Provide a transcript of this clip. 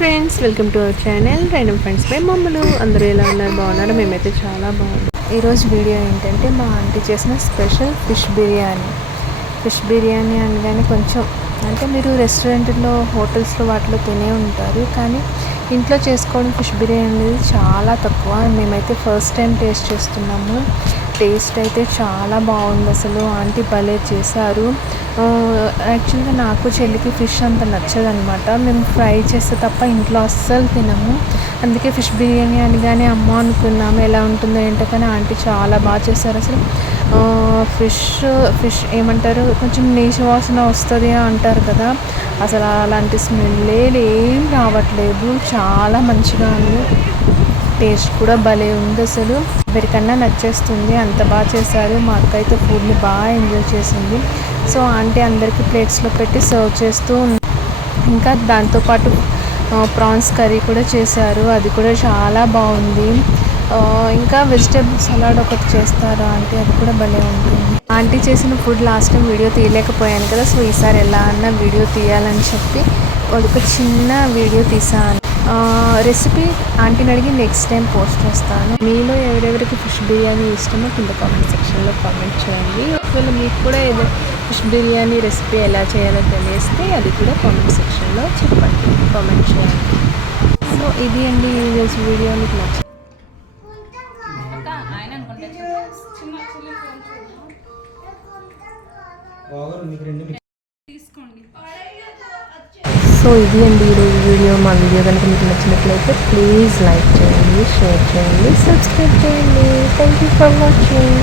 Friends welcome to our channel. రైనమ్ friends మేము మమ్మలు అందరూ ఎలా ఉన్నారు? బాగున్నారు? మేమైతే చాలా బాగున్నాం. ఈరోజు వీడియో ఏంటంటే మా ఆంటీ చేసిన special fish biryani. Fish biryani అనగానే కొంచెం అంటే మీరు రెస్టారెంట్లో హోటల్స్లో వాటిలో తినే ఉంటారు కానీ ఇంట్లో చేసుకోవడం ఫిష్ బిర్యానీ అనేది చాలా తక్కువ. మేమైతే ఫస్ట్ టైం టేస్ట్ చేస్తున్నాము. టేస్ట్ అయితే చాలా బాగుంది అసలు. ఆంటీ భలే చేశారు. యాక్చువల్గా నాకు చెల్లికి ఫిష్ అంత నచ్చదనమాట. మేము ఫ్రై చేస్తే తప్ప ఇంట్లో అస్సలు తినము. అందుకే ఫిష్ బిర్యానీ అనగానే అమ్మ అనుకున్నాము ఎలా ఉంటుందో ఏంటో కానీ ఆంటీ చాలా బాగా చేశారు. అసలు ఫిష్ ఫిష్ ఏమంటారు? కొంచెం నీచు వాసన వస్తుంది అంటారు కదా. అసలు అలాంటి స్మెల్లే ఏం రావట్లేదు. చాలా మంచిగా ఉంది. టేస్ట్ కూడా భలే ఉంది అసలు. ఎవరికన్నా నచ్చేస్తుంది. అంత బాగా చేశారు. మా అక్క అయితే ఫుడ్ని బాగా ఎంజాయ్ చేసింది. సో ఆంటీ అందరికీ ప్లేట్స్లో పెట్టి సర్వ్ చేస్తూ ఇంకా దాంతోపాటు ప్రాన్స్ కర్రీ కూడా చేశారు. అది కూడా చాలా బాగుంది. ఇంకా వెజిటేబుల్ సలాడ్ ఒకటి చేస్తారు ఆంటీ అది కూడా భలే ఉంటుంది. ఆంటీ చేసిన ఫుడ్ లాస్ట్ టైం వీడియో తీయలేకపోయాను కదా సో ఈసారి ఎలా అన్నా వీడియో తీయాలని చెప్పి ఒక చిన్న వీడియో తీసాను రెసిపీ ఆంటీని అడిగి నెక్స్ట్ టైం పోస్ట్ చేస్తాను. మీలో ఎవరెవరికి ఫిష్ బిర్యానీ ఇష్టమో కింద కామెంట్ సెక్షన్లో కామెంట్ చేయండి. ఒకవేళ మీకు కూడా ఏదో ఫిష్ బిర్యానీ రెసిపీ ఎలా చేయాలో తెలియస్తే అది కూడా కామెంట్ సెక్షన్లో చెప్పండి కామెంట్ చేయండి. సో ఇది అండి ఈరోజు వీడియో మీకు నచ్చింది సో ఇది అండి ఈరోజు వీడియో. మా వీడియో కనుక మీకు నచ్చినట్లయితే ప్లీజ్ లైక్ చేయండి షేర్ చేయండి సబ్స్క్రైబ్ చేయండి. Thank you for watching